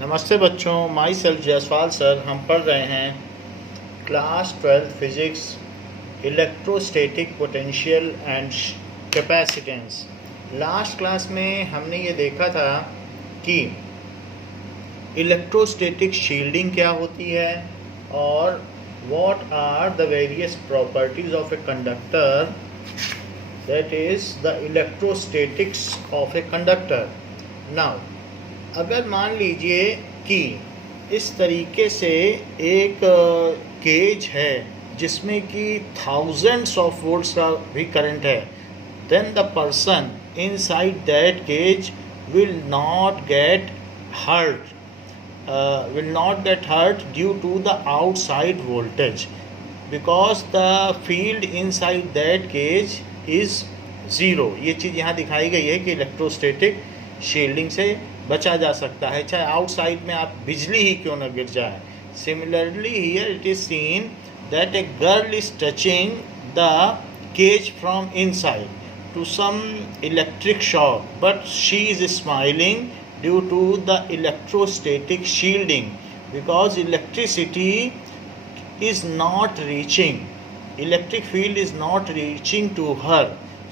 नमस्ते बच्चों, my self Jaiswal sir. हम पढ़ रहे हैं class 12 physics, electrostatic potential and capacitance. Last class में हमने ये देखा था कि इलेक्ट्रोस्टैटिक शील्डिंग क्या होती है और what are the various properties of a conductor, that is the electrostatics of a conductor. Now अगर मान लीजिए कि इस तरीके से एक केज है जिसमें कि थाउजेंड्स ऑफ वोल्ट्स का भी करंट है, then the person inside that cage will not get hurt due to the outside voltage, because the field inside that cage is zero। ये चीज़ यहाँ दिखाई गई है कि इलेक्ट्रोस्टैटिक शील्डिंग से बचा जा सकता है, चाहे आउटसाइड में आप बिजली ही क्यों न गिर जाए। Similarly here it is seen that a girl is touching the cage from inside to some electric shock, but she is smiling due to the electrostatic shielding, because electricity is not reaching, electric field is not reaching to her.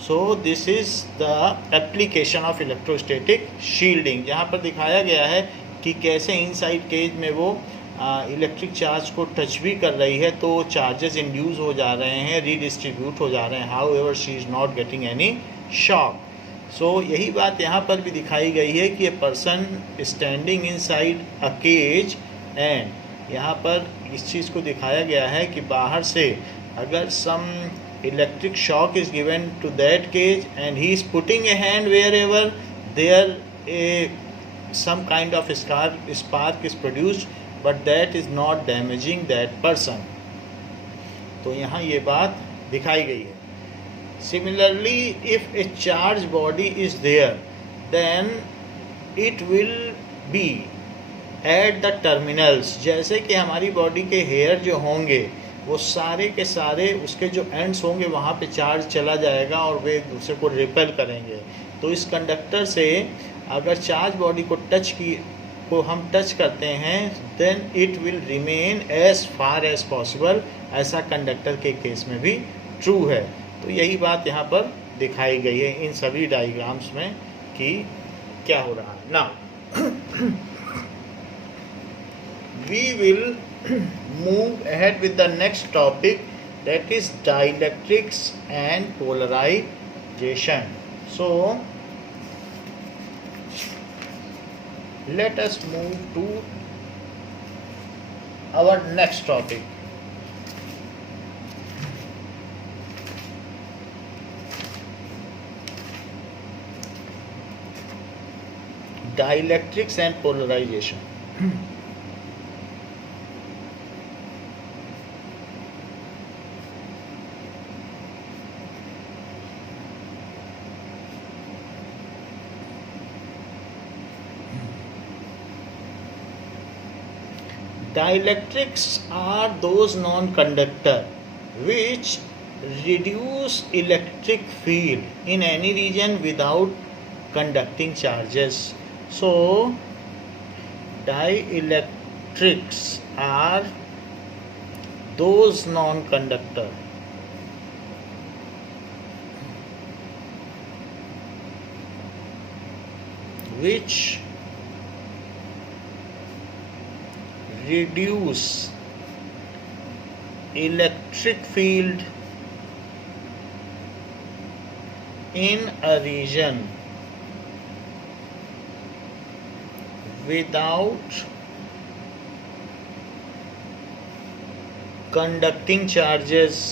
So this is the application of electrostatic shielding। यहाँ पर दिखाया गया है कि कैसे inside cage में वो electric charge को टच भी कर रही है तो चार्जेस इंड्यूस हो जा रहे हैं, रीडिस्ट्रीब्यूट हो जा रहे हैं। However she is not getting any shock. So यही बात यहाँ पर भी दिखाई गई है कि a person standing inside a cage, and यहाँ पर इस चीज़ को दिखाया गया है कि बाहर से अगर some electric shock is given to that cage and he is putting a hand wherever there a some kind of spark is produced, but that is not damaging that person। तो यहाँ ये बात दिखाई गई है। Similarly, if a charged body is there, then it will be at the terminals। जैसे कि हमारी बॉडी के हेयर जो होंगे वो सारे के सारे उसके जो एंड्स होंगे वहाँ पे चार्ज चला जाएगा और वे एक दूसरे को रिपेल करेंगे। तो इस कंडक्टर से अगर चार्ज बॉडी को हम टच करते हैं, then it will remain as far as possible. ऐसा कंडक्टर के केस में भी ट्रू है। तो यही बात यहाँ पर दिखाई गई है इन सभी डायग्राम्स में कि क्या हो रहा है। Now we will move ahead with the next topic, that is dielectrics and polarisation. So let us move to our next topic, dielectrics and polarization। Dielectrics are those non-conductor which reduce electric field in any region without conducting charges। So dielectrics are those non-conductor which reduce electric field in a region without conducting charges।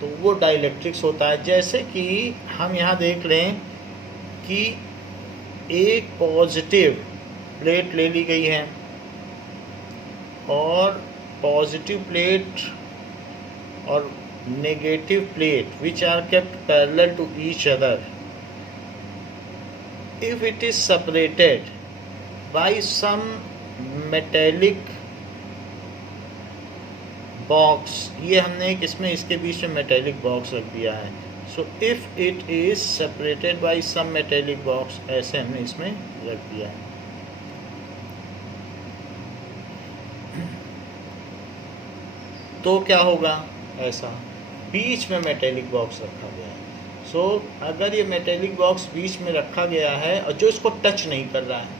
तो वो dielectrics होता है। जैसे कि हम यहाँ देख लें कि एक पॉजिटिव प्लेट ले ली गई है और पॉजिटिव प्लेट और negative plate which are kept parallel to each other, if it is separated by some metallic box, ये हमने एक इसमें इसके बीच में मेटेलिक बॉक्स रख दिया है। So if it is separated by some metallic box, ऐसे हमने इसमें रख दिया है। तो क्या होगा, ऐसा बीच में मेटेलिक बॉक्स रखा गया है। सो अगर ये मेटेलिक बॉक्स बीच में रखा गया है और जो इसको टच नहीं कर रहा है,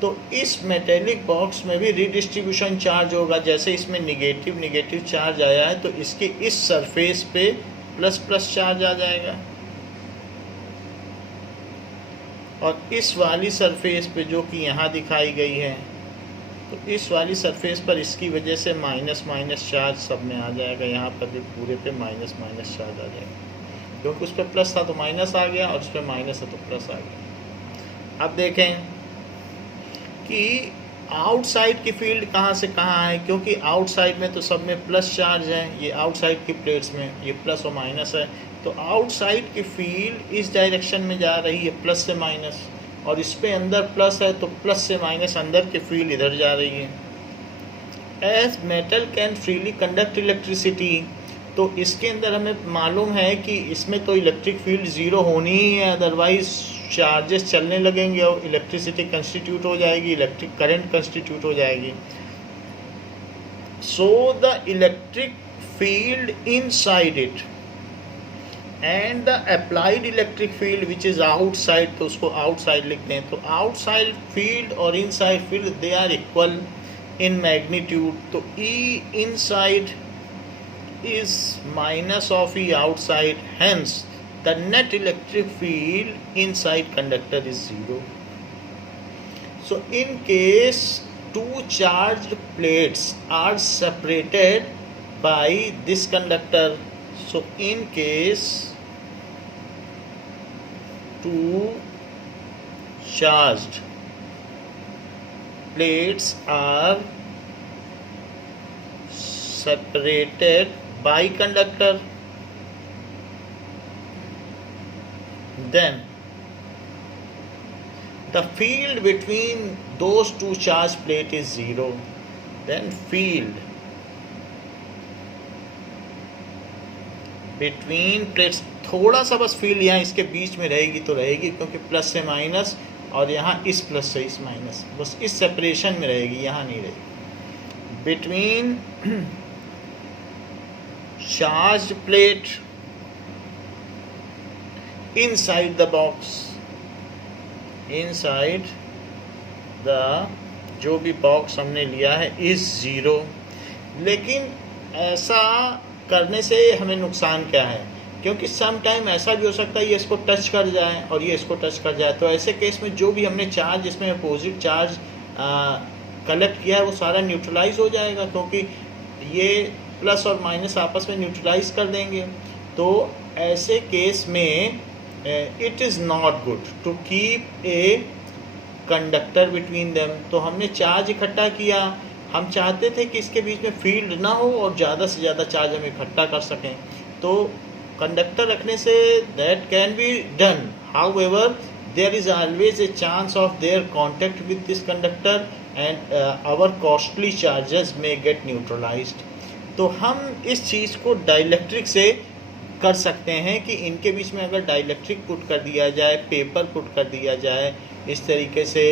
तो इस मेटेलिक बॉक्स में भी रिडिस्ट्रीब्यूशन चार्ज होगा। जैसे इसमें निगेटिव निगेटिव चार्ज आया है, तो इसके इस सरफेस पे प्लस प्लस चार्ज आ जाएगा, और इस वाली सरफेस पे जो कि यहाँ दिखाई गई है, तो इस वाली सरफेस पर इसकी वजह से माइनस माइनस चार्ज सब में आ जाएगा। यहाँ पर भी पूरे पे माइनस माइनस चार्ज आ जाएगा, क्योंकि उस पर प्लस था तो माइनस आ गया, और उस पर माइनस है तो प्लस आ गया। अब देखें कि आउटसाइड की फील्ड कहाँ से कहाँ है, क्योंकि आउटसाइड में तो सब में प्लस चार्ज है, ये आउटसाइड की प्लेट्स में ये प्लस और माइनस है, तो आउटसाइड की फील्ड इस डायरेक्शन में जा रही है, प्लस से माइनस, और इस पे अंदर प्लस है तो प्लस से माइनस अंदर की फील्ड इधर जा रही है। As metal can freely conduct electricity, तो इसके अंदर हमें मालूम है कि इसमें तो इलेक्ट्रिक फील्ड ज़ीरो होनी ही है, अदरवाइज चार्जेस चलने लगेंगे और इलेक्ट्रिसिटी कंस्टिट्यूट हो जाएगी, इलेक्ट्रिक करंट कंस्टिट्यूट हो जाएगी। So the electric field inside it and the applied electric field which is outside, तो उसको आउटसाइड लिखते हैं। तो आउटसाइड फील्ड और inside field they are equal in magnitude. तो E inside is minus of E outside, hence the net electric field inside conductor is 0. So in case two charged plates are separated by this conductor, so in case two charged plates are separated by conductor, then the field between those two charged plate is 0. Then field between plates, थोड़ा सा बस field यहाँ इसके बीच में रहेगी तो रहेगी, क्योंकि प्लस से माइनस और यहाँ इस प्लस से इस माइनस, बस इस सेपरेशन में रहेगी, यहाँ नहीं रहेगी। Between charged plate inside the box, inside the जो भी बॉक्स हमने लिया है इज 0। लेकिन ऐसा करने से हमें नुकसान क्या है, क्योंकि सम टाइम ऐसा भी हो सकता है ये इसको टच कर जाए और ये इसको टच कर जाए, तो ऐसे केस में जो भी हमने चार्ज इसमें अपोजिट चार्ज कलेक्ट किया है वो सारा न्यूट्रलाइज हो जाएगा, क्योंकि ये प्लस और माइनस आपस में न्यूट्रलाइज कर देंगे। तो ऐसे केस में it is not good to keep a conductor between them. तो हमने चार्ज इकट्ठा किया, हम चाहते थे कि इसके बीच में फील्ड ना हो और ज़्यादा से ज़्यादा चार्ज हम इकट्ठा कर सकें, तो कंडक्टर रखने से that can be done. However there is always a chance of their contact with this conductor and our costly charges may get neutralised. तो हम इस चीज़ को डाइलेक्ट्रिक से कर सकते हैं कि इनके बीच में अगर डाइलेक्ट्रिक पुट कर दिया जाए, पेपर पुट कर दिया जाए, इस तरीके से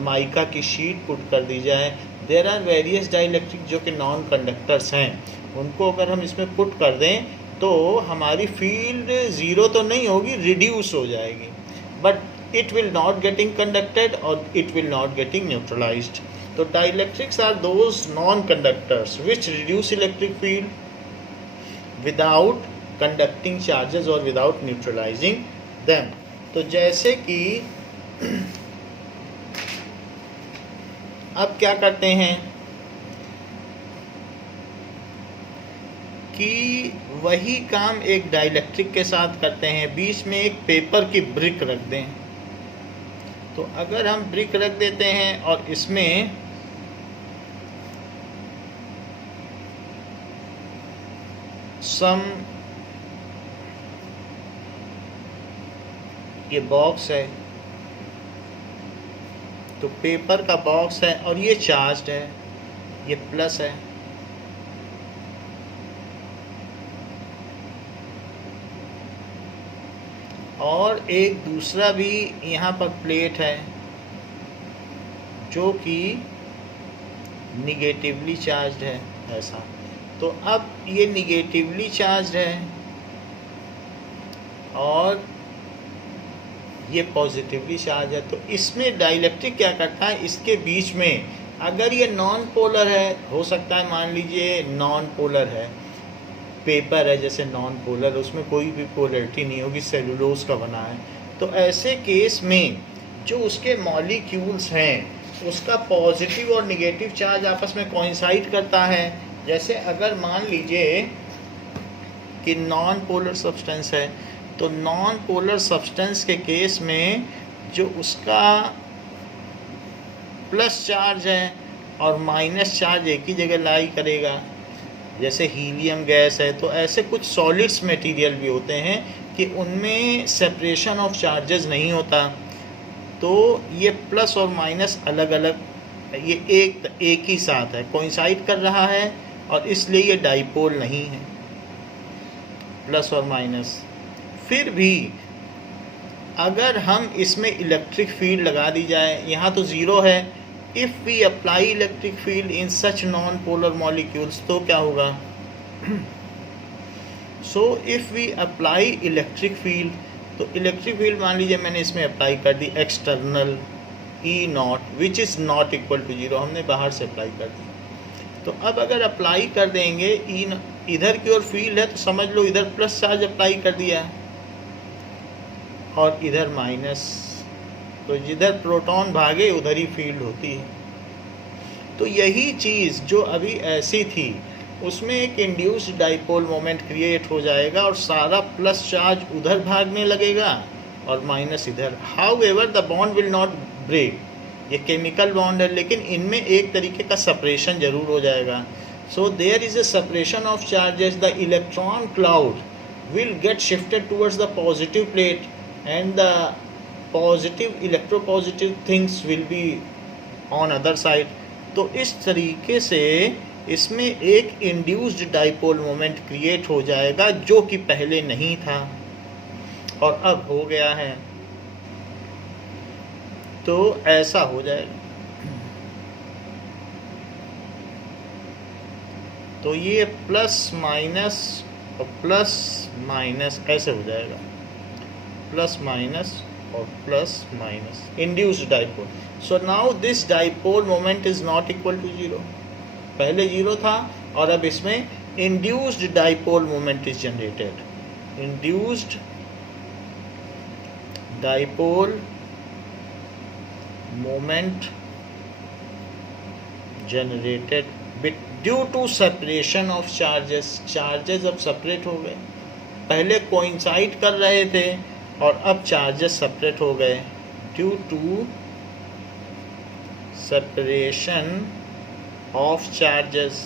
माइका की शीट पुट कर दी जाए, देयर आर वेरियस डाइलेक्ट्रिक जो कि नॉन कंडक्टर्स हैं, उनको अगर हम इसमें पुट कर दें तो हमारी फील्ड 0 तो नहीं होगी, रिड्यूस हो जाएगी, but it will not getting conducted और it will not getting neutralised. तो dielectrics are those non conductors which reduce electric field without conducting charges और विदाउट न्यूट्रलाइजिंग देम। तो जैसे कि अब क्या करते हैं कि वही काम एक डाइलेक्ट्रिक के साथ करते हैं, बीच में एक पेपर की ब्रिक रख दें। तो अगर हम ब्रिक रख देते हैं और इसमें सम ये बॉक्स है, तो पेपर का बॉक्स है और ये चार्ज्ड है, ये प्लस है, और एक दूसरा भी यहाँ पर प्लेट है जो कि निगेटिवली चार्ज्ड है ऐसा। तो अब ये निगेटिवली चार्ज्ड है और ये पॉजिटिवली चार्ज है। तो इसमें डाइलेक्ट्रिक क्या करता है, इसके बीच में अगर ये नॉन पोलर है, हो सकता है मान लीजिए नॉन पोलर है, पेपर है जैसे नॉन पोलर, उसमें कोई भी पोलरिटी नहीं होगी, सेलुलोज का बना है, तो ऐसे केस में जो उसके मॉलिक्यूल्स हैं उसका पॉजिटिव और निगेटिव चार्ज आपस में कोइंसाइड करता है। जैसे अगर मान लीजिए कि नॉन पोलर सब्सटेंस है, तो नॉन पोलर सब्सटेंस के केस में जो उसका प्लस चार्ज है और माइनस चार्ज एक ही जगह लाई करेगा। जैसे हीलियम गैस है, तो ऐसे कुछ सॉलिड्स मटेरियल भी होते हैं कि उनमें सेपरेशन ऑफ चार्जेस नहीं होता, तो ये प्लस और माइनस अलग अलग, ये एक ही साथ है, कोइंसाइड कर रहा है, और इसलिए ये डाइपोल नहीं है, प्लस और माइनस। फिर भी अगर हम इसमें इलेक्ट्रिक फील्ड लगा दी जाए, यहाँ तो ज़ीरो है, if we apply electric field in such non polar molecules, तो क्या होगा? So if we apply electric field, तो इलेक्ट्रिक फील्ड मान लीजिए मैंने इसमें अप्लाई कर दी external E naught which is not equal to zero, हमने बाहर से अप्लाई कर दी। तो अब अगर अप्लाई कर देंगे इधर की ओर फील्ड है, तो समझ लो इधर प्लस चार्ज अप्लाई कर दिया है और इधर माइनस, तो जिधर प्रोटॉन भागे उधर ही फील्ड होती है। तो यही चीज़ जो अभी ऐसी थी उसमें एक इंड्यूस्ड डाइपोल मोमेंट क्रिएट हो जाएगा और सारा प्लस चार्ज उधर भागने लगेगा और माइनस इधर। However the bond will not break, ये केमिकल बॉन्ड है, लेकिन इनमें एक तरीके का सेपरेशन जरूर हो जाएगा। So there is a separation of charges, the electron cloud will get shifted towards the positive plate and the positive electropositive things will be on other side. तो इस तरीके से इसमें एक इंड्यूस्ड डाइपोल मोमेंट क्रिएट हो जाएगा जो कि पहले नहीं था और अब हो गया है। तो ऐसा हो जाएगा। तो ये प्लस माइनस और प्लस माइनस ऐसे हो जाएगा, प्लस माइनस और plus minus, induced dipole. So now this dipole moment is not equal to zero, पहले जीरो था और अब इसमें induced dipole moment is generated. Induced dipole moment generated due to separation of charges. Charges अब separate हो गए, पहले coincide कर रहे थे और अब चार्जेस सेपरेट हो गए due to separation of charges.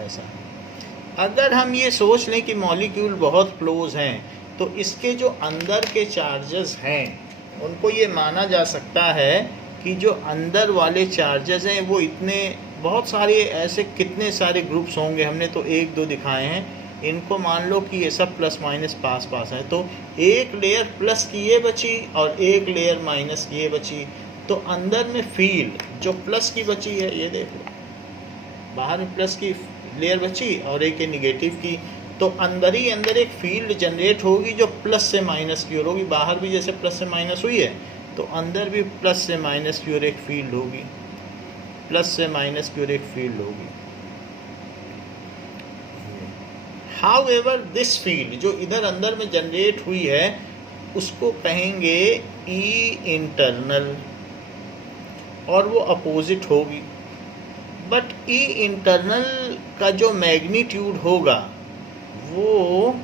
ऐसा अगर हम ये सोच लें कि मॉलिक्यूल बहुत क्लोज हैं, तो इसके जो अंदर के चार्जेस हैं उनको ये माना जा सकता है कि जो अंदर वाले चार्जेस हैं वो इतने बहुत सारे ऐसे कितने सारे ग्रुप्स होंगे, हमने तो एक दो दिखाए हैं, इनको मान लो कि ये सब प्लस माइनस पास पास हैं। तो एक लेयर प्लस की ये बची और एक लेयर माइनस की ये बची, तो अंदर में फील्ड जो प्लस की बची है, ये देखो बाहर में प्लस की लेयर बची और एक है निगेटिव की, तो अंदर ही अंदर एक फील्ड जनरेट होगी जो प्लस से माइनस की ओर होगी। बाहर भी जैसे प्लस से माइनस हुई है तो अंदर भी प्लस से माइनस की ओर एक फील्ड होगी, प्लस से माइनस की ओर एक फील्ड होगी। हाउ एवर दिस फील्ड जो इधर अंदर में जनरेट हुई है उसको कहेंगे ई इंटरनल और वो अपोजिट होगी। बट ई इंटरनल का जो मैग्नीट्यूड होगा वो,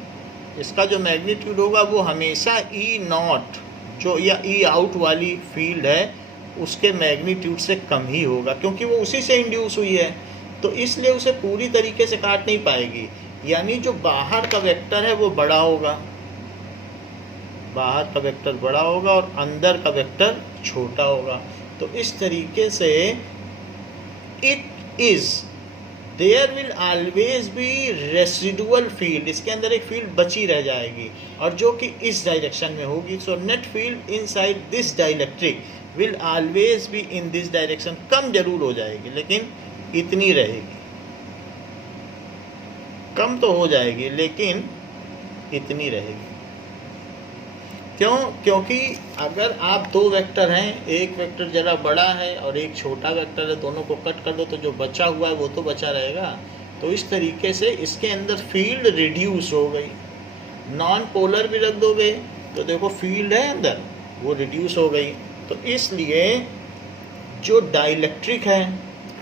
इसका जो मैग्नीट्यूड होगा वो हमेशा ई नॉट जो या ई आउट वाली फील्ड है उसके मैग्नीट्यूड से कम ही होगा, क्योंकि वो उसी से इंड्यूस हुई है, तो इसलिए उसे पूरी तरीके से काट नहीं पाएगी। यानी जो बाहर का वेक्टर है वो बड़ा होगा, बाहर का वेक्टर बड़ा होगा और अंदर का वेक्टर छोटा होगा। तो इस तरीके से it is there will always be residual field, इसके अंदर एक फील्ड बची रह जाएगी और जो कि इस डायरेक्शन में होगी. So net field inside this dielectric will always be in this direction. कम जरूर हो जाएगी लेकिन इतनी रहेगी, कम तो हो जाएगी लेकिन इतनी रहेगी. क्यों? क्योंकि अगर आप दो वेक्टर हैं, एक वेक्टर ज़रा बड़ा है और एक छोटा वेक्टर है, दोनों को कट कर दो तो जो बचा हुआ है वो तो बचा रहेगा. तो इस तरीके से इसके अंदर फील्ड रिड्यूस हो गई. नॉन पोलर भी रख दोगे तो देखो फील्ड है अंदर, वो रिड्यूस हो गई. तो इसलिए जो डाइलेक्ट्रिक है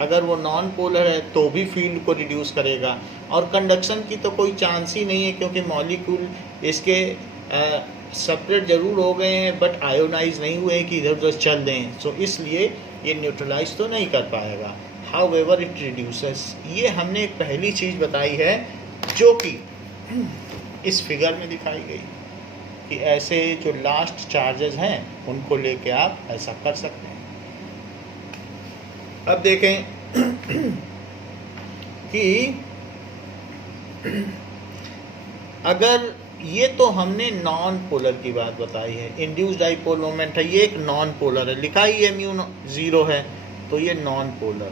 अगर वो नॉन पोलर है तो भी फील्ड को रिड्यूस करेगा. और कंडक्शन की तो कोई चांस ही नहीं है क्योंकि मॉलिक्यूल इसके सेपरेट जरूर हो गए हैं बट आयोनाइज नहीं हुए कि इधर उधर चल दें. सो इसलिए ये न्यूट्रलाइज तो नहीं कर पाएगा. However it reduces. ये हमने एक पहली चीज़ बताई है जो कि इस फिगर में दिखाई गई कि ऐसे जो लास्ट चार्जेस हैं उनको लेके आप ऐसा कर सकते हैं. अब देखें कि अगर ये तो हमने नॉन पोलर की बात बताई है, इंड्यूस्ड डाइपोल मोमेंट है, ये एक नॉन पोलर है, लिखा ही है म्यू 0 है तो ये non polar.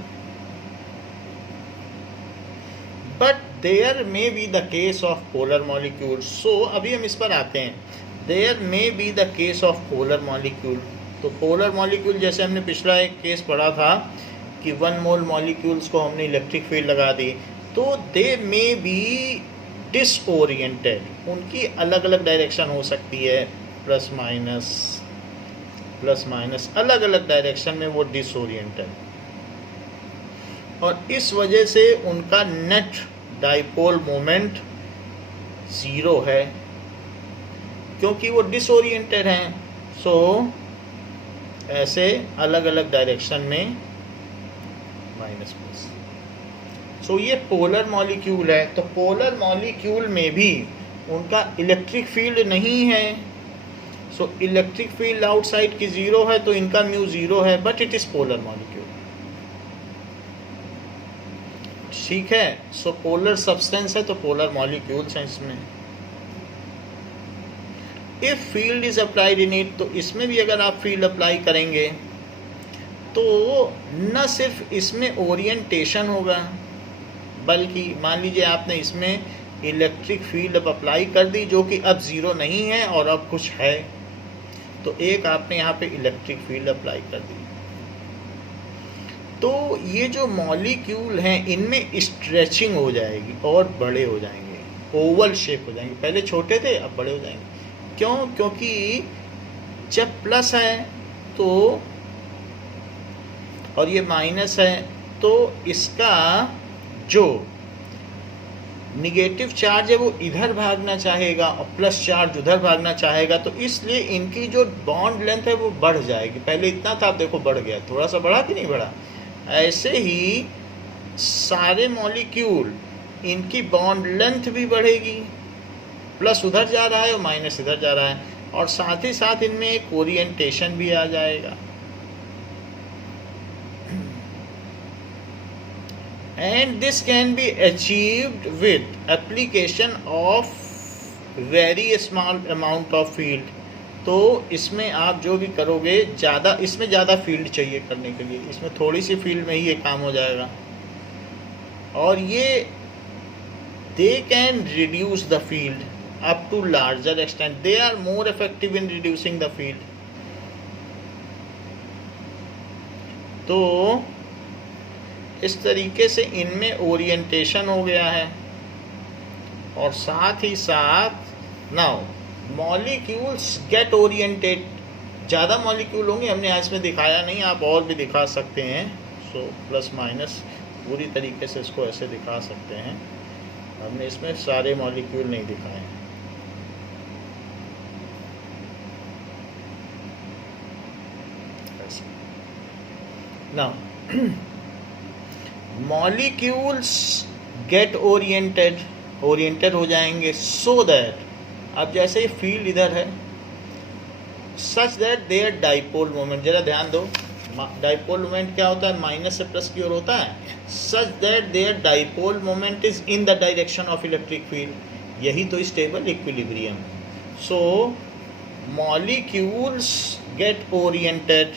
But there may be the case of polar molecule. So अभी हम इस पर आते हैं. There may be the case of polar molecule. तो पोलर मॉलिक्यूल जैसे हमने पिछला एक केस पढ़ा था कि 1 मोल मॉलिक्यूल्स को हमने इलेक्ट्रिक फील्ड लगा दी तो दे मे बी डिसओरिएंटेड. उनकी अलग अलग डायरेक्शन हो सकती है, प्लस माइनस अलग अलग डायरेक्शन में वो डिसओरिएंटेड. और इस वजह से उनका नेट डाइपोल मोमेंट 0 है क्योंकि वो डिसओरिएंटेड हैं. सो ऐसे अलग अलग डायरेक्शन में माइनस प्लस. सो ये पोलर मॉलिक्यूल है. तो पोलर मॉलिक्यूल में भी उनका इलेक्ट्रिक फील्ड नहीं है. सो इलेक्ट्रिक फील्ड आउटसाइड की 0 है तो इनका म्यू 0 है but it is polar molecule. ठीक है. सो पोलर सब्सटेंस है तो पोलर मॉलिक्यूल्स हैं इसमें. If field is applied in it, तो इसमें भी अगर आप फील्ड अप्लाई करेंगे तो न सिर्फ इसमें ओरिएंटेशन होगा बल्कि मान लीजिए आपने इसमें इलेक्ट्रिक फील्ड अब अप्लाई कर दी जो कि अब 0 नहीं है और अब कुछ है, तो एक आपने यहाँ पे इलेक्ट्रिक फील्ड अप्लाई कर दी. तो ये जो मॉलिक्यूल हैं इनमें स्ट्रेचिंग हो जाएगी और बड़े हो जाएंगे, ओवल शेप हो जाएंगे. पहले छोटे थे अब बड़े हो जाएंगे. क्यों? क्योंकि जब प्लस है तो और ये माइनस है तो इसका जो निगेटिव चार्ज है वो इधर भागना चाहेगा और प्लस चार्ज उधर भागना चाहेगा. तो इसलिए इनकी जो बॉन्ड लेंथ है वो बढ़ जाएगी. पहले इतना था, अब देखो बढ़ गया. थोड़ा सा बढ़ा कि नहीं बढ़ा? ऐसे ही सारे मॉलिक्यूल इनकी बॉन्ड लेंथ भी बढ़ेगी. प्लस उधर जा रहा है और माइनस इधर जा रहा है और साथ ही साथ इनमें एक ओरिएंटेशन भी आ जाएगा. And this can be achieved with application of very small amount of field. तो इसमें आप जो भी करोगे इसमें ज़्यादा फील्ड चाहिए करने के लिए, इसमें थोड़ी सी फील्ड में ही ये काम हो जाएगा. और ये they can reduce the field up to larger extent. They are more effective in reducing the field. तो इस तरीके से इनमें ओरिएंटेशन हो गया है और साथ ही साथ नाउ मॉलिक्यूल्स गेट ओरिएंटेड. ज़्यादा मॉलिक्यूल होंगे, हमने आज में दिखाया नहीं, आप और भी दिखा सकते हैं. सो प्लस माइनस पूरी तरीके से इसको ऐसे दिखा सकते हैं. हमने इसमें सारे मॉलिक्यूल नहीं दिखाए हैं. नाउ मॉलिक्यूल्स गेट ओरिएंटेड हो जाएंगे सो दैट, अब जैसे ये फील्ड इधर है, such that there dipole moment, जरा ध्यान दो, डाइपोल मोमेंट क्या होता है, माइनस से प्लस की ओर होता है, such that there dipole moment is in the direction of electric field, यही तो स्टेबल इक्विलिब्रियम है। So molecules get oriented,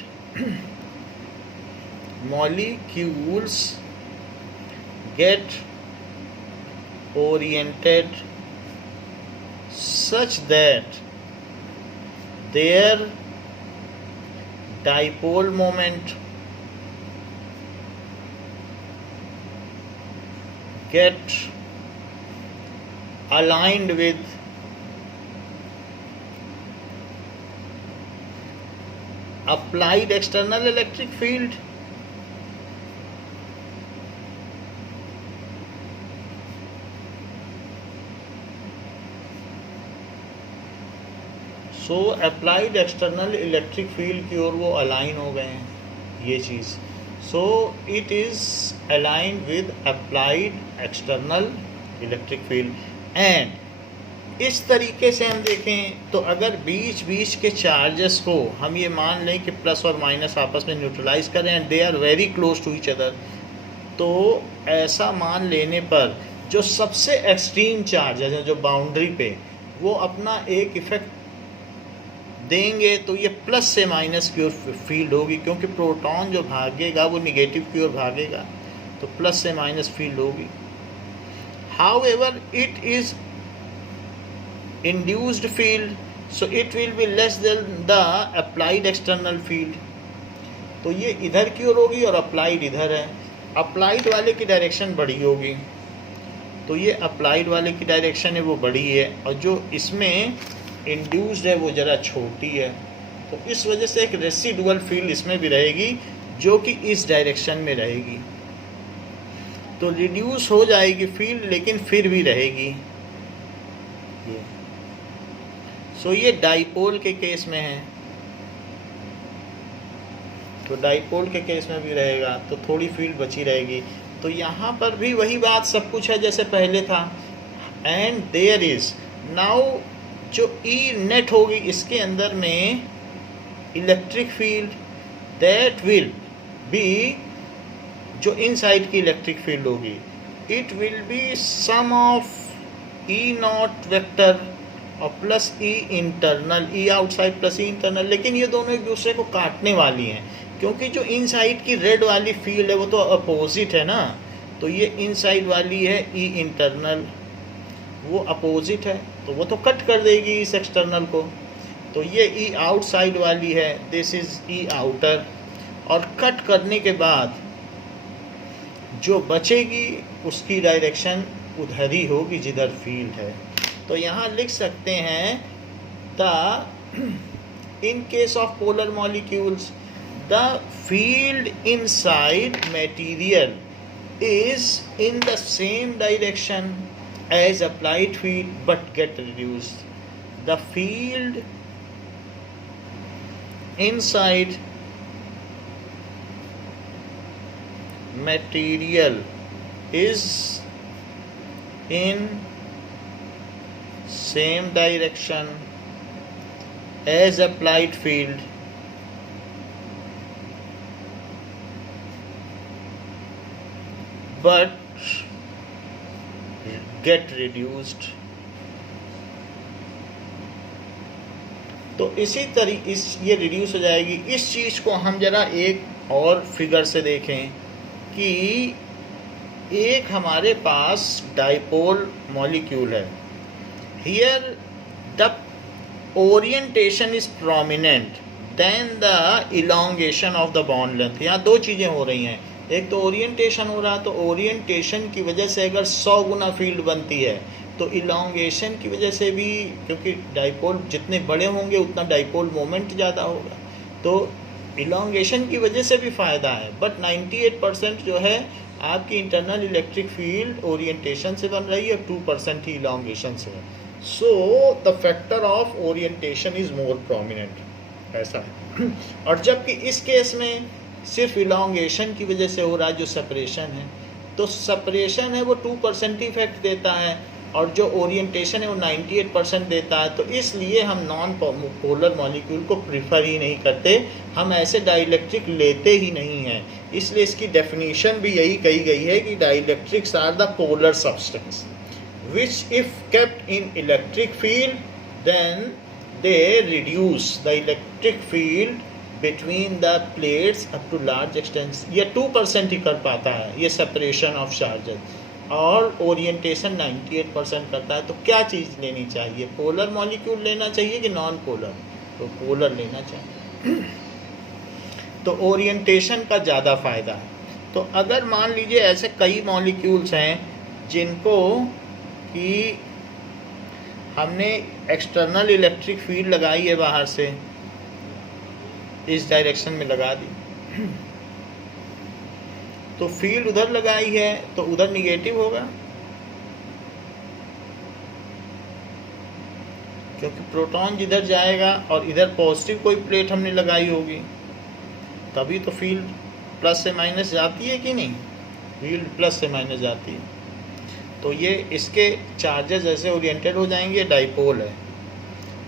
molecules get oriented such that their dipole moment get aligned with applied external electric field. So applied external electric field की ओर वो align हो गए हैं ये चीज़। So it is align with applied external electric field. And इस तरीके से हम देखें तो अगर बीच बीच के चार्जेस को हम ये मान लें कि प्लस और माइनस आपस में न्यूट्रलाइज करें and they are very close to each other, तो ऐसा मान लेने पर जो सबसे एक्सट्रीम चार्जेस हैं जो बाउंड्री पे, वो अपना एक इफेक्ट देंगे, तो ये प्लस से माइनस की ओर फील्ड होगी, क्योंकि प्रोटॉन जो भागेगा वो निगेटिव की ओर भागेगा, तो प्लस से माइनस फील्ड होगी। However it is induced field, so it will be less than the applied external field. तो ये इधर की ओर होगी और अप्लाइड इधर है, अप्लाइड वाले की डायरेक्शन बड़ी होगी, तो ये अप्लाइड वाले की डायरेक्शन है वो बड़ी है, और जो इसमें इंड्यूस्ड है वो ज़रा छोटी है, तो इस वजह से एक रेसिडुअल फील्ड इसमें भी रहेगी जो कि इस डायरेक्शन में रहेगी, तो रिड्यूस हो जाएगी फील्ड लेकिन फिर भी रहेगी ये। सो ये डाइपोल के केस में है, तो डाइपोल के केस में भी रहेगा, तो थोड़ी फील्ड बची रहेगी। तो यहाँ पर भी वही बात सब कुछ है जैसे पहले था। एंड देयर इज नाउ जो ई नेट होगी इसके अंदर में electric field that will be, जो इनसाइड की इलेक्ट्रिक फील्ड होगी, it will be sum of E naught vector और plus E internal, E outside plus E internal. लेकिन ये दोनों एक दूसरे को काटने वाली हैं, क्योंकि जो इनसाइड की रेड वाली फील्ड है वो तो अपोजिट है ना, तो ये इनसाइड वाली है ई इंटरनल, वो अपोजिट है, तो वो तो कट कर देगी इस एक्सटर्नल को। तो ये ई आउटसाइड वाली है, दिस इज ई आउटर, और कट करने के बाद जो बचेगी उसकी डायरेक्शन उधर ही होगी जिधर फील्ड है। तो यहाँ लिख सकते हैं the in case of polar molecules the field inside material is in the same direction as applied field but get reduced. The field inside material is in same direction as applied field but get reduced। तो इसी इस ये reduce हो जाएगी। इस चीज़ को हम जरा एक और फिगर से देखें कि एक हमारे पास डाइपोल मॉलिक्यूल है, here the orientation is prominent then the elongation of the bond length. यहाँ दो चीज़ें हो रही हैं, एक तो ओरिएंटेशन हो रहा है, तो ओरिएंटेशन की वजह से अगर 100 गुना फील्ड बनती है, तो इलोंगेशन की वजह से भी, क्योंकि डाइपोल जितने बड़े होंगे उतना डाइपोल मोमेंट ज़्यादा होगा, तो इलोंगेशन की वजह से भी फ़ायदा है। बट 98% जो है आपकी इंटरनल इलेक्ट्रिक फील्ड ओरिएंटेशन से बन रही है, 2% ही इलोंगेशन से है। So the factor of orientation is more prominent, ऐसा है। और जबकि इस केस में सिर्फ इलोंगेशन की वजह से हो रहा है जो सेपरेशन है, तो सेपरेशन है वो 2% इफेक्ट देता है, और जो ओरिएंटेशन है वो 98% देता है। तो इसलिए हम नॉन पोलर मॉलिक्यूल को प्रीफर ही नहीं करते, हम ऐसे डाइलेक्ट्रिक लेते ही नहीं हैं। इसलिए इसकी डेफिनेशन भी यही कही गई है कि dielectrics are the polar substance which if kept in electric field then they reduce the electric field between the plates up to large extent। ये 2% ही कर पाता है ये सेपरेशन ऑफ चार्जेस, और ओरिएंटेशन 98% करता है। तो क्या चीज़ लेनी चाहिए, पोलर मॉलिक्यूल लेना चाहिए कि नॉन पोलर? तो पोलर लेना चाहिए। तो ओरिएंटेशन का ज़्यादा फ़ायदा है। तो अगर मान लीजिए ऐसे कई मॉलिक्यूल्स हैं जिनको कि हमने एक्सटर्नल इलेक्ट्रिक फील्ड लगाई है बाहर से, इस डायरेक्शन में लगा दी, तो फील्ड उधर लगाई है तो उधर निगेटिव होगा, क्योंकि प्रोटॉन जिधर जाएगा और इधर पॉजिटिव कोई प्लेट हमने लगाई होगी, तभी तो फील्ड प्लस से माइनस जाती है कि नहीं? फील्ड प्लस से माइनस जाती है। तो ये इसके चार्जेस ऐसे ओरिएंटेड हो जाएंगे, डाइपोल है।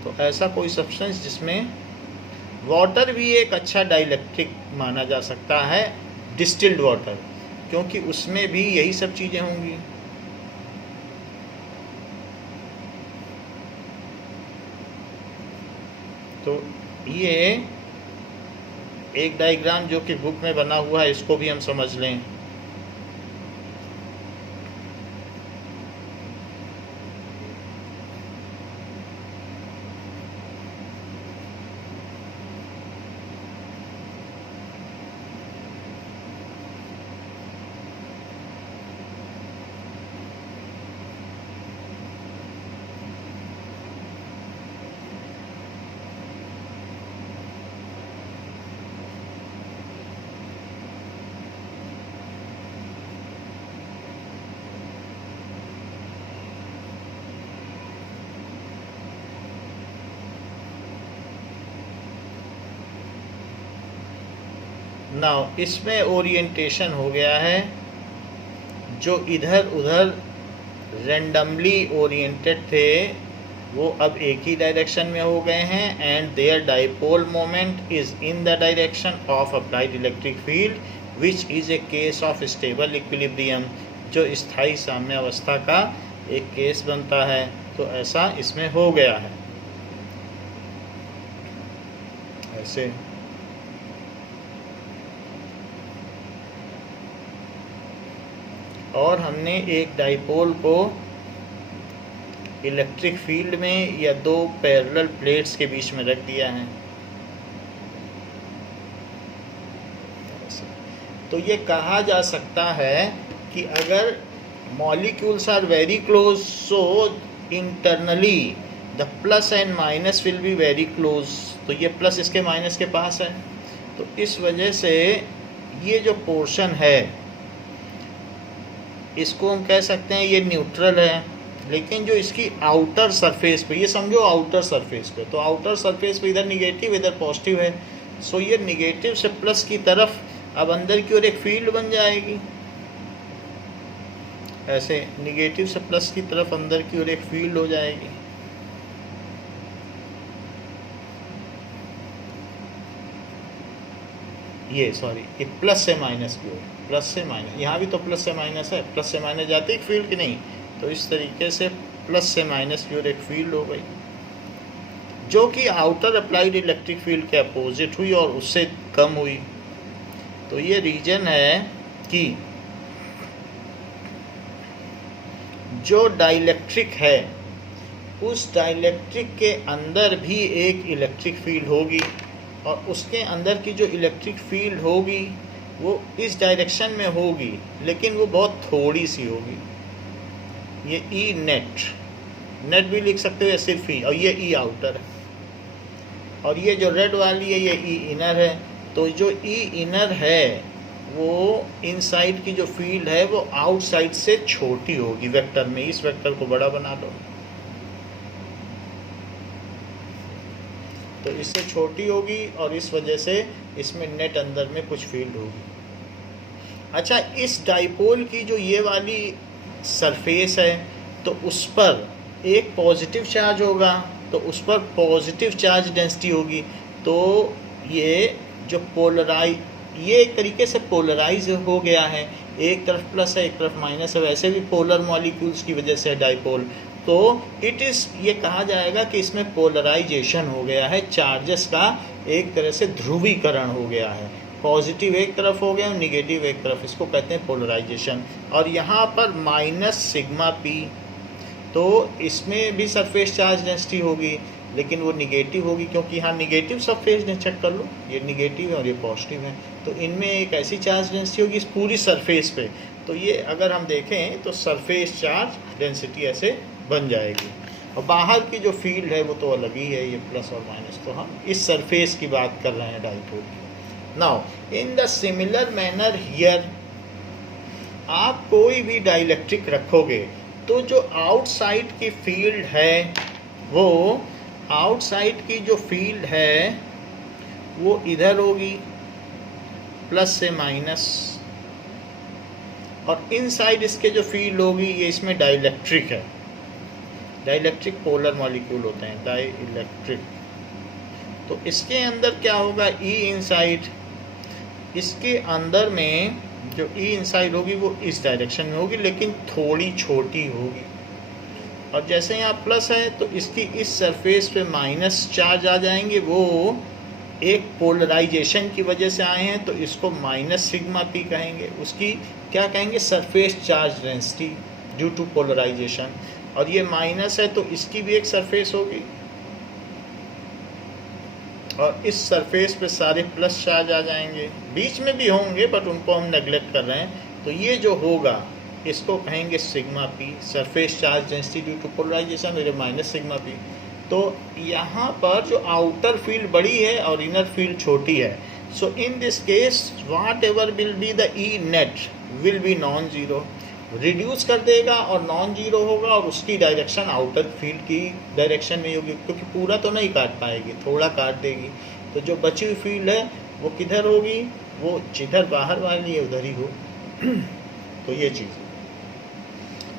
तो ऐसा कोई सब्सटेंस जिसमें वाटर भी एक अच्छा डाइलेक्ट्रिक माना जा सकता है, डिस्टिल्ड वाटर, क्योंकि उसमें भी यही सब चीज़ें होंगी। तो ये एक डायग्राम जो कि बुक में बना हुआ है, इसको भी हम समझ लें। नाउ इसमें ओरिएंटेशन हो गया है, जो इधर उधर रेंडमली ओरिएंटेड थे वो अब एक ही डायरेक्शन में हो गए हैं, and there dipole moment is in the direction of applied electric field which is a case of stable equilibrium, जो स्थायी साम्यावस्था का एक केस बनता है। तो ऐसा इसमें हो गया है ऐसे। और हमने एक डाइपोल को इलेक्ट्रिक फील्ड में या दो पैरेलल प्लेट्स के बीच में रख दिया है। तो ये कहा जा सकता है कि अगर molecules are very close, so internally the plus and minus will be very close. तो ये प्लस इसके माइनस के पास है, तो इस वजह से ये जो पोर्शन है इसको हम कह सकते हैं ये न्यूट्रल है। लेकिन जो इसकी आउटर सरफेस पे, ये समझो आउटर सरफेस पे, तो आउटर सरफेस पे इधर निगेटिव इधर पॉजिटिव है, सो ये निगेटिव से प्लस की तरफ अब अंदर की ओर एक फील्ड बन जाएगी। ऐसे निगेटिव से प्लस की तरफ अंदर की ओर एक फील्ड हो जाएगी। ये प्लस से माइनस की ओर, प्लस से माइनस, यहाँ भी तो प्लस से माइनस है, प्लस से माइनस जाती है एक फील्ड की नहीं, तो इस तरीके से प्लस से माइनस की ओर एक फील्ड हो गई, जो कि आउटर अप्लाइड इलेक्ट्रिक फील्ड के अपोजिट हुई और उससे कम हुई। तो ये रीजन है कि जो डाइलेक्ट्रिक है उस डाइलेक्ट्रिक के अंदर भी एक इलेक्ट्रिक फील्ड होगी, और उसके अंदर की जो इलेक्ट्रिक फील्ड होगी वो इस डायरेक्शन में होगी, लेकिन वो बहुत थोड़ी सी होगी। ये ई नेट भी लिख सकते हो या सिर्फ ई, और ये ई आउटर है, और ये जो रेड वाली है ये ई इनर है। तो जो ई इनर है वो इनसाइड की जो फील्ड है वो आउटसाइड से छोटी होगी वेक्टर में। इस वेक्टर को बड़ा बना दो, तो इससे छोटी होगी और इस वजह से इसमें नेट अंदर में कुछ फील्ड होगी। अच्छा, इस डाइपोल की जो ये वाली सरफेस है तो उस पर एक पॉजिटिव चार्ज होगा, तो उस पर पॉजिटिव चार्ज डेंसिटी होगी। तो ये जो ये एक तरीके से पोलराइज हो गया है, एक तरफ प्लस है एक तरफ माइनस है, वैसे भी पोलर मॉलिक्यूल्स की वजह से डाइपोल। तो ये कहा जाएगा कि इसमें पोलराइजेशन हो गया है, चार्जेस का एक तरह से ध्रुवीकरण हो गया है, पॉजिटिव एक तरफ हो गया और निगेटिव एक तरफ, इसको कहते हैं पोलराइजेशन। और यहाँ पर माइनस सिग्मा पी, तो इसमें भी सरफेस चार्ज डेंसिटी होगी, लेकिन वो निगेटिव होगी, क्योंकि यहाँ निगेटिव सरफेस ने चेक कर लो, ये निगेटिव है और ये पॉजिटिव है, तो इनमें एक ऐसी चार्ज डेंसिटी होगी इस पूरी सरफेस पे। तो ये अगर हम देखें तो सरफेस चार्ज डेंसिटी ऐसे बन जाएगी। और बाहर की जो फील्ड है वो तो अलग ही है, ये प्लस और माइनस, तो हम इस सरफेस की बात कर रहे हैं डाइपोल की। Now in the similar manner here, आप कोई भी डाइलेक्ट्रिक रखोगे तो जो आउटसाइड की फील्ड है, वो आउटसाइड की जो फील्ड है वो इधर होगी प्लस से माइनस, और इनसाइड इसके जो फील्ड होगी ये इसमें डाइलेक्ट्रिक है। डाइलेक्ट्रिक पोलर मॉलिक्यूल होते हैं डाइलेक्ट्रिक। तो इसके अंदर क्या होगा, ई इनसाइड, इसके अंदर में जो ई इनसाइड होगी वो इस डायरेक्शन में होगी, लेकिन थोड़ी छोटी होगी। और जैसे यहाँ प्लस है तो इसकी इस सरफेस पे माइनस चार्ज आ जाएंगे, वो एक पोलराइजेशन की वजह से आए हैं, तो इसको माइनस सिग्मा पी कहेंगे। उसकी क्या कहेंगे, surface charge density due to polarization. और ये माइनस है तो इसकी भी एक सरफेस होगी, और इस सरफेस पे सारे प्लस चार्ज आ जाएंगे, बीच में भी होंगे बट उनको हम नेगलेक्ट कर रहे हैं। तो ये जो होगा इसको कहेंगे sigma P, surface charge density due to polarization, और माइनस सिग्मा पी। तो यहाँ पर जो आउटर फील्ड बड़ी है और इनर फील्ड छोटी है, so in this case whatever will be the E net will be non zero, reduce कर देगा और नॉन जीरो होगा, और उसकी डायरेक्शन आउटर फील्ड की डायरेक्शन में होगी, क्योंकि पूरा तो नहीं काट पाएगी, थोड़ा काट देगी। तो जो बची हुई फील्ड है वो किधर होगी, वो जिधर बाहर वाली है उधर ही हो। तो ये चीज़,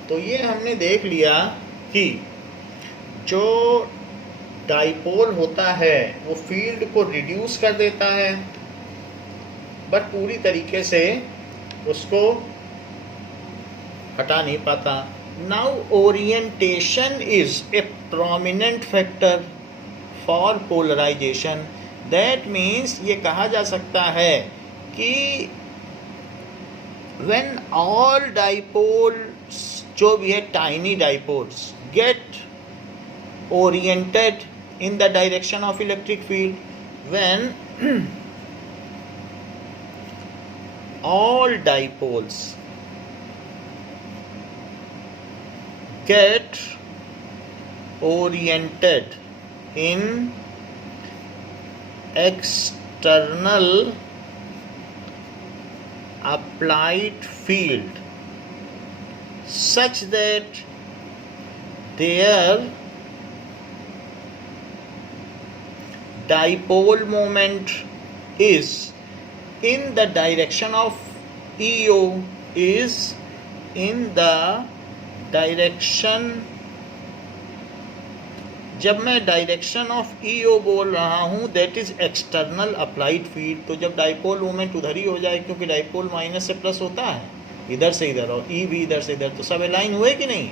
तो ये हमने देख लिया कि जो डाइपोल होता है वो फील्ड को रिड्यूस कर देता है, बट पूरी तरीके से उसको हटा नहीं पाता। Now orientation is a prominent factor for polarization. That means ये कहा जा सकता है कि व्हेन ऑल डाइपोल्स, जो भी है tiny dipoles, get oriented in the direction of electric field, when all dipoles get oriented in external applied field such that their dipole moment is in the direction of EO, is in the direction, जब मैं direction of EO बोल रहा हूँ that is external applied field. तो जब dipole moment उधर ही हो जाए, क्योंकि डाइपोल माइनस से प्लस होता है इधर से इधर और E भी इधर से इधर, तो सब अलाइन हुए कि नहीं।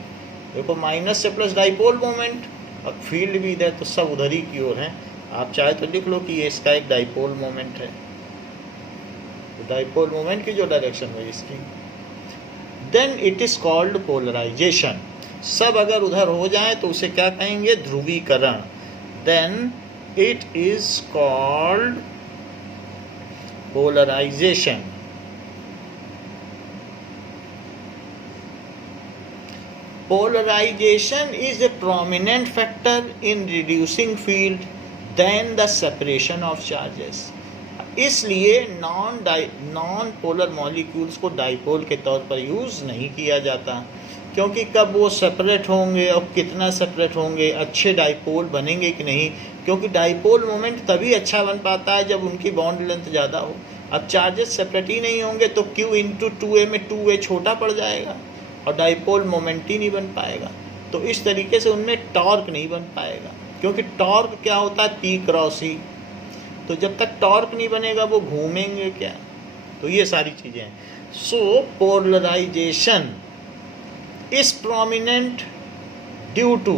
देखो माइनस से प्लस डाइपोल मोमेंट, और फील्ड भी इधर, तो सब उधर ही की ओर है। आप चाहे तो लिख लो कि ये इसका एक डाइपोल मोमेंट है, तो डाइपोल मोमेंट की जो डायरेक्शन है इसकी, then it is called polarization. सब अगर उधर हो जाए तो उसे क्या कहेंगे, ध्रुवीकरण। Then it is called polarization. Polarization is a prominent factor in reducing field than the separation of charges. इसलिए नॉन पोलर मॉलिक्यूल्स को डाइपोल के तौर पर यूज़ नहीं किया जाता, क्योंकि कब वो सेपरेट होंगे और कितना सेपरेट होंगे, अच्छे डाइपोल बनेंगे कि नहीं, क्योंकि डाइपोल मोमेंट तभी अच्छा बन पाता है जब उनकी बॉन्ड लेंथ ज़्यादा हो। अब चार्जेस सेपरेट ही नहीं होंगे तो Q × 2a में 2a छोटा पड़ जाएगा, और डाइपोल मोमेंट ही नहीं बन पाएगा। तो इस तरीके से उनमें टॉर्क नहीं बन पाएगा, क्योंकि टॉर्क क्या होता है, पी क्रॉस ई। तो जब तक टॉर्क नहीं बनेगा वो घूमेंगे क्या। तो ये सारी चीज़ें हैं। So polarisation is prominent due to,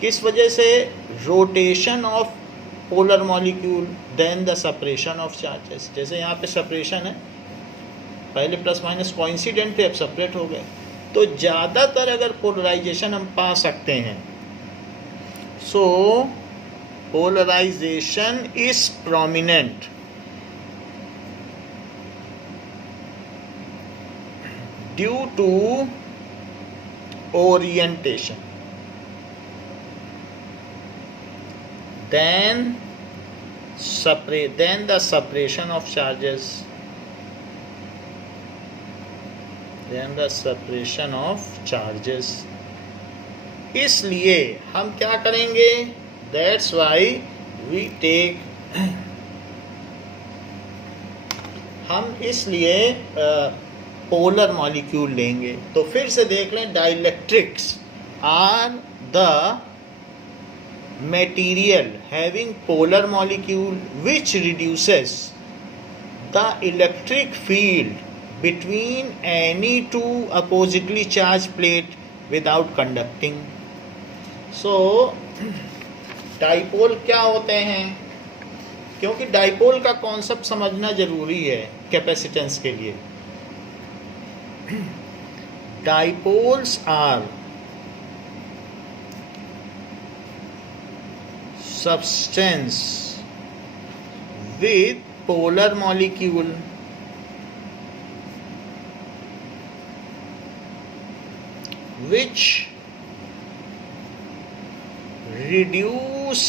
किस वजह से, rotation of polar molecule then the separation of charges. जैसे यहाँ पे सेपरेशन है, पहले प्लस माइनस कोइंसिडेंट थे, अब सेपरेट हो गए। तो ज़्यादातर अगर पोलराइजेशन हम पा सकते हैं, so polarisation is prominent due to orientation then the separation of charges, इसलिए हम क्या करेंगे, that's why we take हम इसलिए पोलर मॉलिक्यूल लेंगे। तो फिर से देख लें, dielectrics are the material having polar molecule which reduces the electric field between any two oppositely charged plate without conducting. So dipole क्या होते हैं, क्योंकि डाइपोल का कॉन्सेप्ट समझना जरूरी है कैपेसिटेंस के लिए। Dipoles are substance with polar molecule which reduce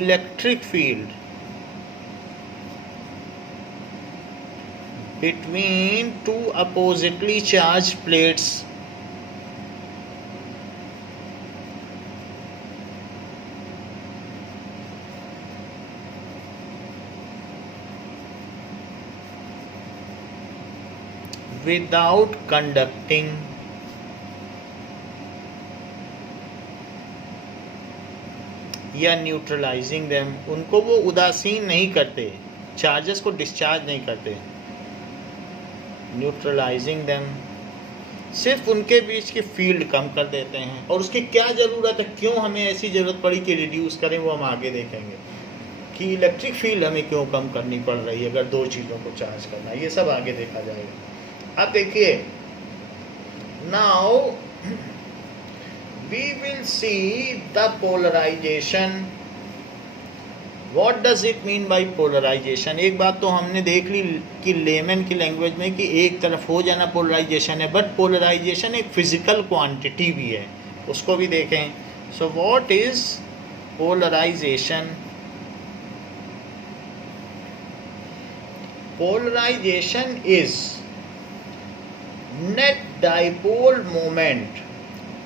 electric field between two oppositely charged plates without conducting या न्यूट्रलाइजिंग देम। उनको वो उदासीन नहीं करते, चार्जेस को डिस्चार्ज नहीं करते। न्यूट्रलाइजिंग देम, सिर्फ उनके बीच की फील्ड कम कर देते हैं। और उसकी क्या ज़रूरत है, क्यों हमें ऐसी ज़रूरत पड़ी कि रिड्यूस करें, वो हम आगे देखेंगे कि इलेक्ट्रिक फील्ड हमें क्यों कम करनी पड़ रही है अगर दो चीज़ों को चार्ज करना है, ये सब आगे देखा जाएगा। अब देखिए, now we will see the polarization. What does it mean by polarization. एक बात तो हमने देख ली कि लेमन की लैंग्वेज में कि एक तरफ हो जाना पोलराइजेशन है, बट पोलराइजेशन एक फिजिकल क्वांटिटी भी है, उसको भी देखें। So what is polarisation. Polarisation is net dipole moment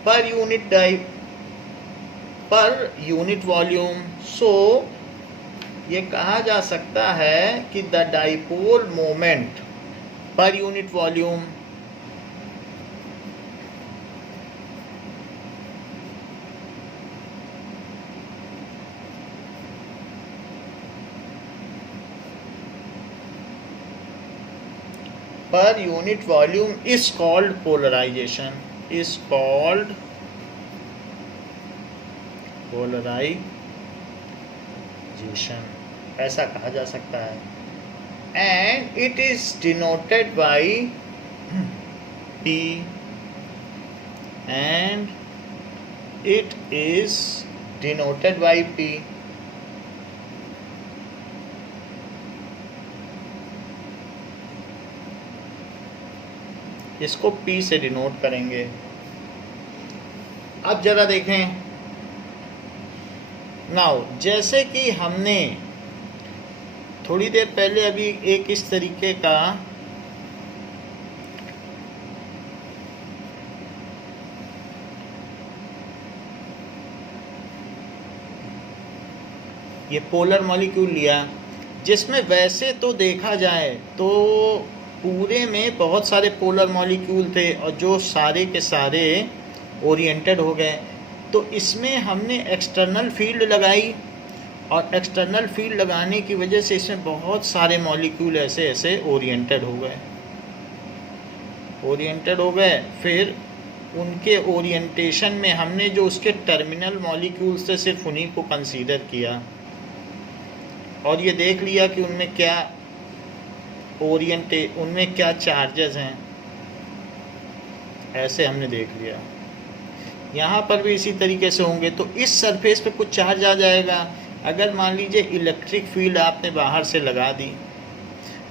per unit volume. So ये कहा जा सकता है कि the dipole moment per unit volume is called polarization, ऐसा कहा जा सकता है। And it is denoted by P, and it is denoted by P। इसको P से डिनोट करेंगे। अब जरा देखें, नाउ जैसे कि हमने थोड़ी देर पहले अभी एक इस तरीके का ये पोलर मॉलिक्यूल लिया, जिसमें वैसे तो देखा जाए तो पूरे में बहुत सारे पोलर मॉलिक्यूल थे और जो सारे के सारे ओरिएंटेड हो गए, तो इसमें हमने एक्सटर्नल फील्ड लगाई और एक्सटर्नल फील्ड लगाने की वजह से इसमें बहुत सारे मॉलिक्यूल ऐसे ऐसे ओरिएंटेड हो गए। फिर उनके ओरिएंटेशन में हमने जो उसके टर्मिनल मॉलिक्यूल्स थे सिर्फ उन्हीं को कंसीडर किया और ये देख लिया कि उनमें क्या चार्जेस हैं, ऐसे हमने देख लिया। यहाँ पर भी इसी तरीके से होंगे। तो इस सरफेस पे कुछ चार्ज आ जाएगा। अगर मान लीजिए इलेक्ट्रिक फील्ड आपने बाहर से लगा दी,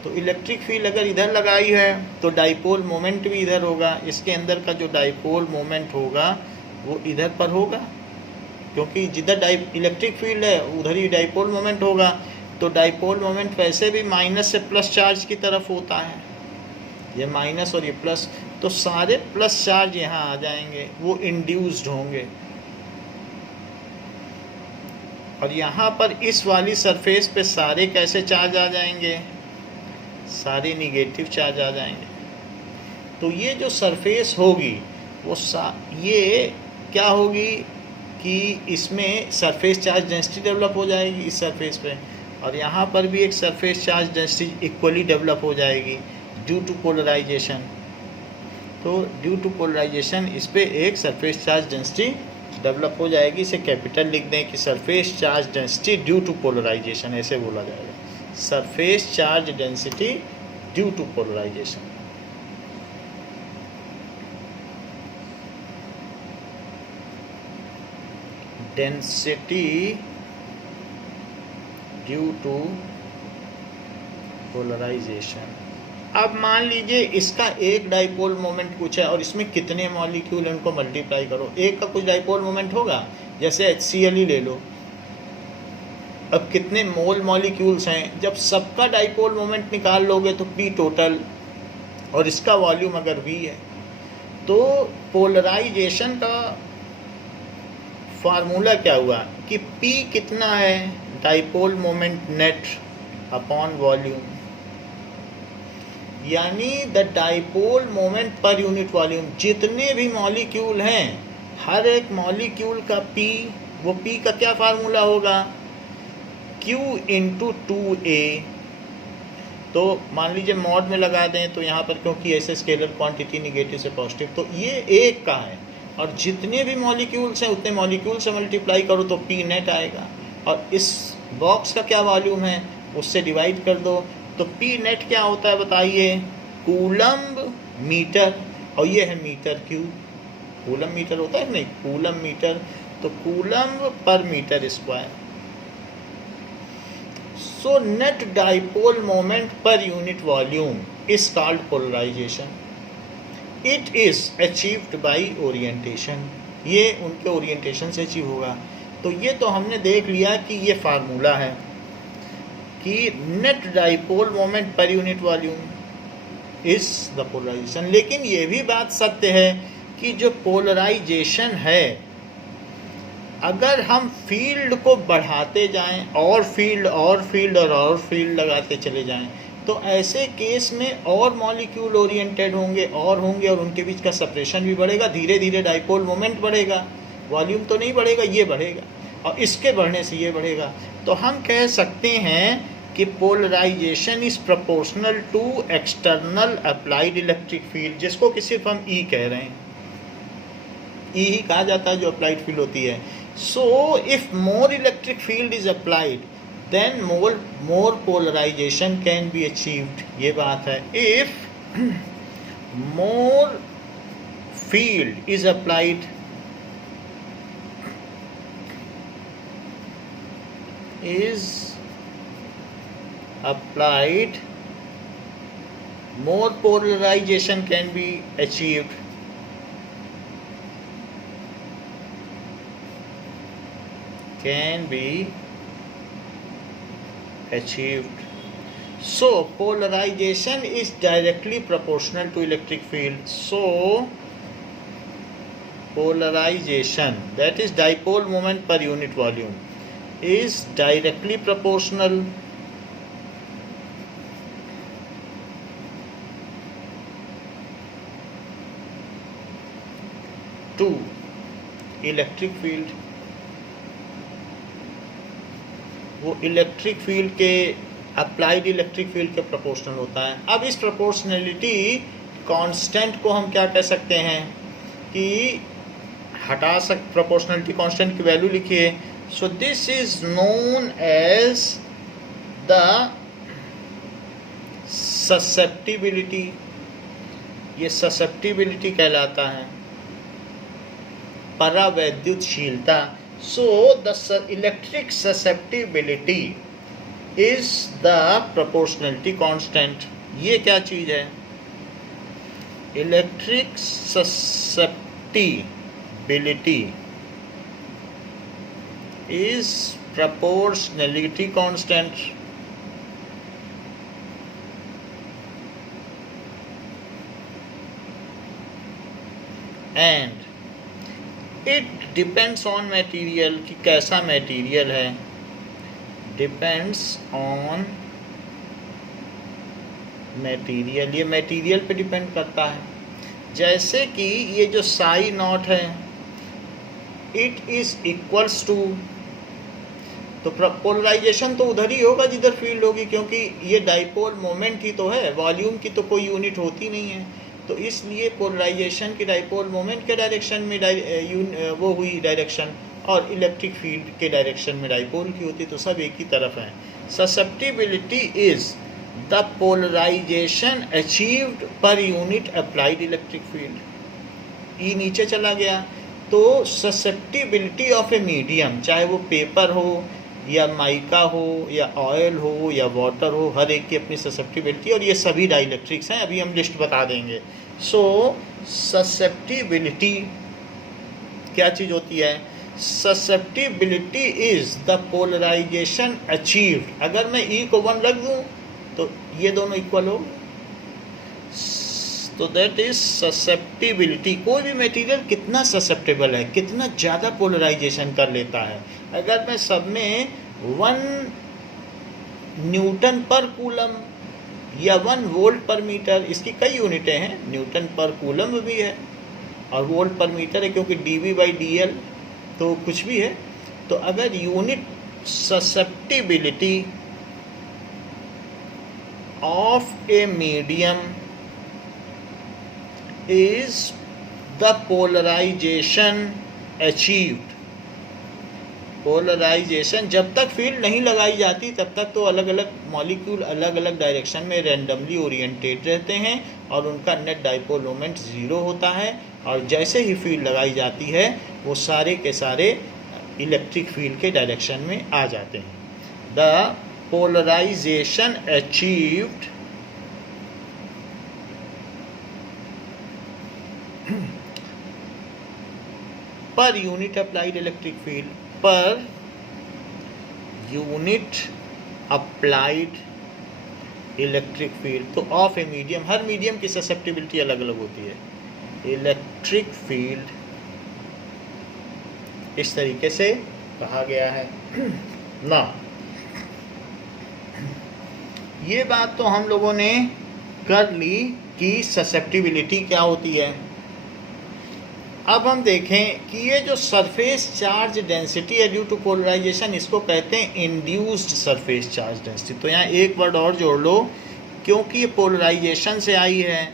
तो इलेक्ट्रिक फील्ड अगर इधर लगाई है तो डाइपोल मोमेंट भी इधर होगा। इसके अंदर का जो डाइपोल मोमेंट होगा वो इधर पर होगा, क्योंकि जिधर इलेक्ट्रिक फील्ड है उधर ही डाइपोल मोमेंट होगा। तो डाइपोल मोमेंट वैसे भी माइनस से प्लस चार्ज की तरफ होता है, ये माइनस और ये प्लस, तो सारे प्लस चार्ज यहाँ आ जाएंगे, वो इंड्यूस्ड होंगे। और यहाँ पर इस वाली सरफेस पे सारे कैसे चार्ज आ जाएंगे, सारे निगेटिव चार्ज आ जाएंगे। तो ये जो सरफेस होगी वो ये क्या होगी कि इसमें सरफेस चार्ज डेंसिटी डेवलप हो जाएगी इस सरफेस पे, और यहाँ पर भी एक surface charge density equally develop हो जाएगी ड्यू टू पोलराइजेशन। तो ड्यू टू पोलराइजेशन इस पे एक सरफेस चार्ज डेंसिटी डेवलप हो जाएगी। इसे कैपिटल लिख दें कि surface charge density due to polarization, ऐसे बोला जाएगा, surface charge density due to polarization. Density due to polarization. अब मान लीजिए इसका एक डाइपोल मोमेंट कुछ है और इसमें कितने मॉलिक्यूल इनको मल्टीप्लाई करो, एक का कुछ डाइपोल मोमेंट होगा, जैसे HCl ही ले लो। अब कितने मोल मॉलिक्यूल्स हैं, जब सबका डाइपोल मोमेंट निकाल लोगे तो P टोटल, और इसका वॉल्यूम अगर V है, तो पोलराइजेशन का फार्मूला क्या हुआ कि P कितना है, dipole moment net upon volume, यानी the dipole moment per unit volume. जितने भी मॉलिक्यूल हैं, हर एक मॉलिक्यूल का P, वो P का क्या फार्मूला होगा, Q इंटू 2A। तो मान लीजिए मॉड में लगा दें तो यहाँ पर, क्योंकि ऐसे स्केलर क्वांटिटी निगेटिव से पॉजिटिव, तो ये एक का है, और जितने भी मॉलिक्यूल्स हैं उतने मॉलिक्यूल से मल्टीप्लाई करो तो P नेट आएगा, और इस बॉक्स का क्या वॉल्यूम है उससे डिवाइड कर दो, तो P नेट क्या होता है बताइए, कूलम्ब मीटर, और ये है मीटर क्यूब। कूलम मीटर होता है नहीं, कूलम मीटर, तो coulomb per meter square. So net dipole moment per unit volume is called polarization. It is achieved by orientation, ये उनके ओरिएंटेशन से अचीव होगा। तो ये तो हमने देख लिया कि ये फार्मूला है कि net dipole moment per unit volume is the polarization. लेकिन ये भी बात सत्य है कि जो पोलराइजेशन है, अगर हम फील्ड को बढ़ाते जाएं और फील्ड और फील्ड और फील्ड लगाते चले जाएं, तो ऐसे केस में और मॉलिक्यूल ओरिएंटेड होंगे और उनके बीच का सेपरेशन भी बढ़ेगा, धीरे धीरे डाइपोल मोमेंट बढ़ेगा, वॉल्यूम तो नहीं बढ़ेगा, ये बढ़ेगा, और इसके बढ़ने से ये बढ़ेगा। तो हम कह सकते हैं कि polarization is proportional to external applied electric field, जिसको कि सिर्फ हम ई कह रहे हैं, ई ही कहा जाता है जो अप्लाइड फील्ड होती है। So if more electric field is applied then more polarization can be achieved, ये बात है। If more field is applied more polarization can be achieved. So polarization is directly proportional to electric field. So polarization, that is dipole moment per unit volume, is directly proportional to electric field, वो electric field के applied electric field के proportional होता है। अब इस proportionality constant को हम क्या कह सकते हैं कि प्रोपोर्शनलिटी कांस्टेंट की वैल्यू लिखिए। So this is known as the susceptibility, ये ससेप्टिबिलिटी कहलाता है, परावैद्युतशीलता। So the electric susceptibility is the proportionality constant. ये क्या चीज है? Electric susceptibility is proportionality constant. And it depends on material, कि कैसा मटेरियल है, डिपेंड्स ऑन मटेरियल, ये मटेरियल पे डिपेंड करता है। जैसे कि ये जो साई नॉट है, इट इज इक्वल्स टू, तो पोलराइजेशन तो उधर ही होगा जिधर फील्ड होगी, क्योंकि ये डाइपोल मोमेंट ही तो है, वॉल्यूम की तो कोई यूनिट होती नहीं है। तो इसलिए पोलराइजेशन की डाइपोल मोमेंट के डायरेक्शन में वो हुई डायरेक्शन, और इलेक्ट्रिक फील्ड के डायरेक्शन में डाइपोल की होती, तो सब एक ही तरफ है। Susceptibility is the polarisation achieved per unit applied electric field. E नीचे चला गया, तो ससेप्टिबिलिटी ऑफ ए मीडियम, चाहे वो पेपर हो या माइका हो या ऑयल हो या वाटर हो, हर एक की अपनी ससेप्टिबिलिटी, और ये सभी डाइलेक्ट्रिक्स हैं, अभी हम लिस्ट बता देंगे। सो ससेप्टिबिलिटी क्या चीज़ होती है? Susceptibility is the polarisation achieved. अगर मैं ई को 1 रख दूँ तो ये दोनों इक्वल हो, तो दैट इज ससेप्टिबिलिटी। कोई भी मटेरियल कितना ससेप्टेबल है, कितना ज़्यादा पोलराइजेशन कर लेता है। अगर मैं सब में 1 न्यूटन पर कूलम या 1 वोल्ट पर मीटर, इसकी कई यूनिटें हैं, न्यूटन पर कूलम भी है और वोल्ट पर मीटर है, क्योंकि dV/dl तो कुछ भी है। तो अगर unit susceptibility of a medium is the polarization achieved। Polarization, जब तक फील्ड नहीं लगाई जाती तब तक तो अलग अलग मॉलिक्यूल अलग अलग डायरेक्शन में रैंडमली ओरिएंटेड रहते हैं और उनका नेट डाइपोल मोमेंट 0 होता है, और जैसे ही फील्ड लगाई जाती है वो सारे के सारे इलेक्ट्रिक फील्ड के डायरेक्शन में आ जाते हैं। The polarisation achieved per unit applied electric field, per unit applied electric field, तो ऑफ ए मीडियम, हर मीडियम की ससेप्टिबिलिटी अलग अलग होती है। इलेक्ट्रिक फील्ड इस तरीके से कहा गया है ना। ये बात तो हम लोगों ने कर ली कि ससेप्टिबिलिटी क्या होती है। अब हम देखें कि ये जो सरफेस चार्ज डेंसिटी है ड्यू टू पोलराइजेशन, इसको कहते हैं इंड्यूस्ड सरफेस चार्ज डेंसिटी। तो यहाँ एक वर्ड और जोड़ लो, क्योंकि ये पोलराइजेशन से आई है,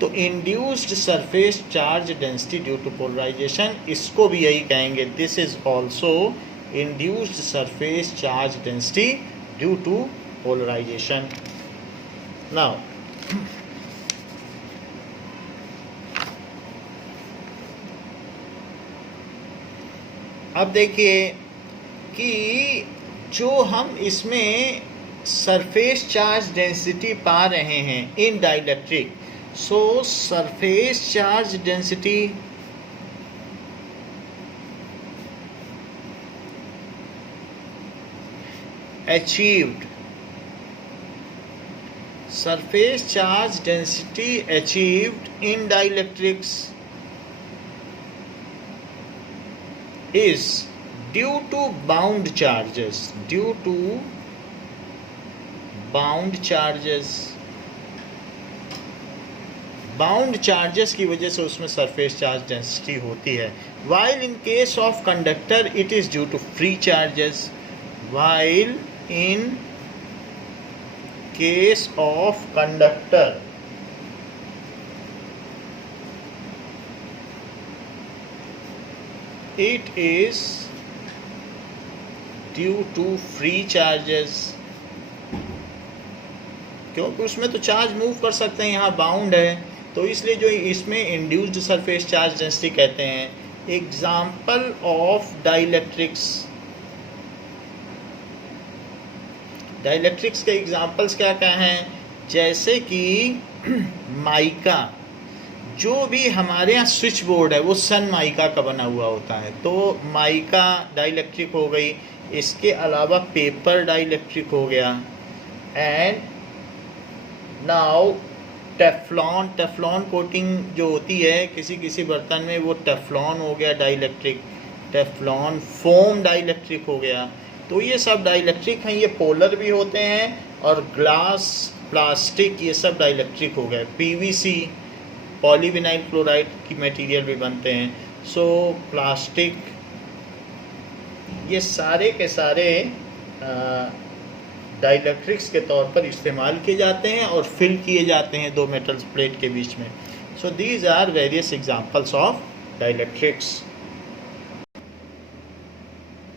तो induced surface charge density due to polarization, इसको भी यही कहेंगे, this is also induced surface charge density due to polarization. Now अब देखिए कि जो हम इसमें सरफेस चार्ज डेंसिटी पा रहे हैं in dielectric, so surface charge density achieved, surface charge density achieved in dielectrics is due to bound charges, due to bound charges, bound charges की वजह से उसमें सरफेस चार्ज डेंसिटी होती है। While in case of conductor it is due to free charges, while in case of conductor it is due to free charges, क्योंकि उसमें तो charge move कर सकते हैं, यहाँ बाउंड है, तो इसलिए जो इसमें इंड्यूस्ड सरफेस चार्ज डेंसिटी कहते हैं। एग्जाम्पल ऑफ डाइलेक्ट्रिक्स, डाइलेक्ट्रिक्स के एग्जाम्पल्स क्या क्या हैं, जैसे कि माइका, जो भी हमारे यहाँ स्विच बोर्ड है वो सन माइका का बना हुआ होता है, तो माइका डाइलेक्ट्रिक हो गई। इसके अलावा पेपर डाइलेक्ट्रिक हो गया। And now Teflon, Teflon coating जो होती है किसी किसी बर्तन में, वो टेफ्लॉन हो गया डाइलेक्ट्रिक। टेफ्लॉन फोम डाइलेक्ट्रिक हो गया। तो ये सब डाइलेक्ट्रिक हैं, ये पोलर भी होते हैं, और ग्लास, प्लास्टिक, ये सब डाइलेक्ट्रिक हो गए। पीवीसी, पॉलीविनाइल क्लोराइड की मटेरियल भी बनते हैं। सो प्लास्टिक, ये सारे के सारे डाइलेक्ट्रिक्स के तौर पर इस्तेमाल किए जाते हैं और फिल किए जाते हैं दो मेटल्स प्लेट के बीच में। So these are various examples of dielectrics.